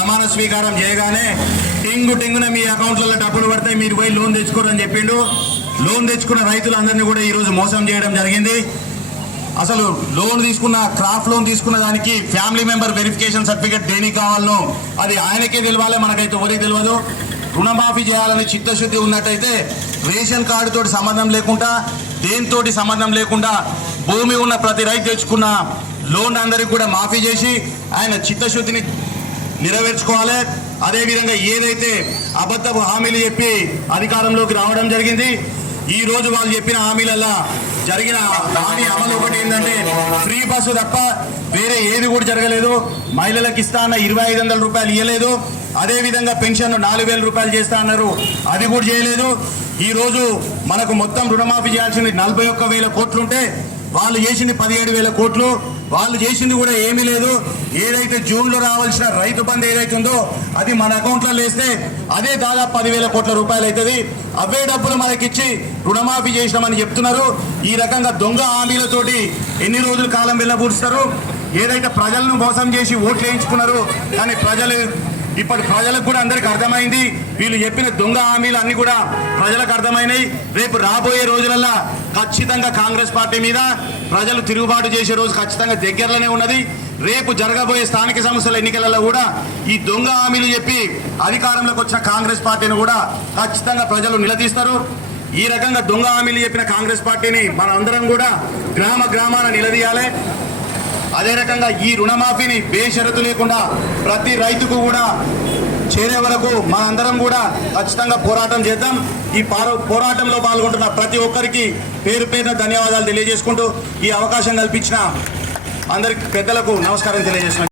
ప్రమాణ స్వీకారం చేయగానే టింగున మీ అకౌంట్లలో డబ్బులు పడతాయి, మీరు పోయి లోన్ తెచ్చుకోరని చెప్పిండు. లోన్ తెచ్చుకున్న రైతులందరినీ కూడా ఈరోజు మోసం చేయడం జరిగింది. అసలు లోన్ తీసుకున్న క్రాప్ లోన్ తీసుకున్న దానికి ఫ్యామిలీ మెంబర్ వెరిఫికేషన్ సర్టిఫికేట్ దేనికి కావాలనో అది ఆయనకే తెలియాలి, మనకైతే ఎవరికి తెలియదు. రుణమాఫీ చేయాలని చిత్తశుద్ధి ఉన్నట్టయితే రేషన్ కార్డుతో సంబంధం లేకుండా, దేనితోటి సంబంధం లేకుండా భూమి ఉన్న ప్రతి రైతు తెచ్చుకున్న లోన్ అందరికి కూడా మాఫీ చేసి ఆయన చిత్తశుద్ధిని నెరవేర్చుకోవాలి. అదేవిధంగా ఏదైతే అబద్ధపు హామీలు చెప్పి అధికారంలోకి రావడం జరిగింది, ఈ రోజు వాళ్ళు చెప్పిన హామీలల్లా జరిగిన హామీ అమలు ఒకటి ఏంటంటే ఫ్రీ బస్సు తప్ప వేరే ఏది కూడా జరగలేదు. మహిళలకు ఇస్తా అన్న 2500 రూపాయలు ఇవ్వలేదు. అదేవిధంగా పెన్షన్ 4000 రూపాయలు చేస్తా అన్నారు, అది కూడా చేయలేదు. ఈరోజు మనకు మొత్తం రుణమాఫీ చేయాల్సింది 41,000 కోట్లుంటే వాళ్ళు చేసింది 17,000 కోట్లు. వాళ్ళు చేసింది కూడా ఏమీ లేదు. ఏదైతే జూన్లో రావాల్సిన రైతు బంధు ఏదైతే ఉందో అది మన అకౌంట్లో వేస్తే అదే దాదాపు 10,000 కోట్ల రూపాయలు అవుతుంది. అవే డబ్బులు మనకిచ్చి రుణమాఫీ చేసినామని చెప్తున్నారు. ఈ రకంగా దొంగ హామీలతోటి ఎన్ని రోజుల కాలం వెళ్ళబూరుస్తారు. ఏదైతే ప్రజలను మోసం చేసి ఓట్లు వేయించుకున్నారు, కానీ ఇప్పటి ప్రజలకు కూడా అందరికి అర్థమైంది వీళ్ళు చెప్పిన దొంగ హామీలు అన్ని కూడా ప్రజలకు అర్థమైనాయి. రేపు రాబోయే రోజులల్లో ఖచ్చితంగా కాంగ్రెస్ పార్టీ మీద ప్రజలు తిరుగుబాటు చేసే రోజు ఖచ్చితంగా దగ్గరలోనే ఉన్నది. రేపు జరగబోయే స్థానిక సంస్థల ఎన్నికలలో కూడా ఈ దొంగ హామీలు చెప్పి అధికారంలోకి వచ్చిన కాంగ్రెస్ పార్టీని కూడా ఖచ్చితంగా ప్రజలు నిలదీస్తారు. ఈ రకంగా దొంగ హామీలు చెప్పిన కాంగ్రెస్ పార్టీని మనందరం కూడా గ్రామాన నిలదీయాలి. అదే రకంగా ఈ రుణమాఫీని బేషరతు లేకుండా ప్రతి రైతుకు కూడా చేరే వరకు మనందరం కూడా ఖచ్చితంగా పోరాటం చేద్దాం. ఈ పోరాటంలో పాల్గొంటున్న ప్రతి ఒక్కరికి పేరు పేరున ధన్యవాదాలు తెలియజేసుకుంటూ ఈ అవకాశం కల్పించిన అందరికి పెద్దలకు నమస్కారం తెలియజేస్తున్నాను.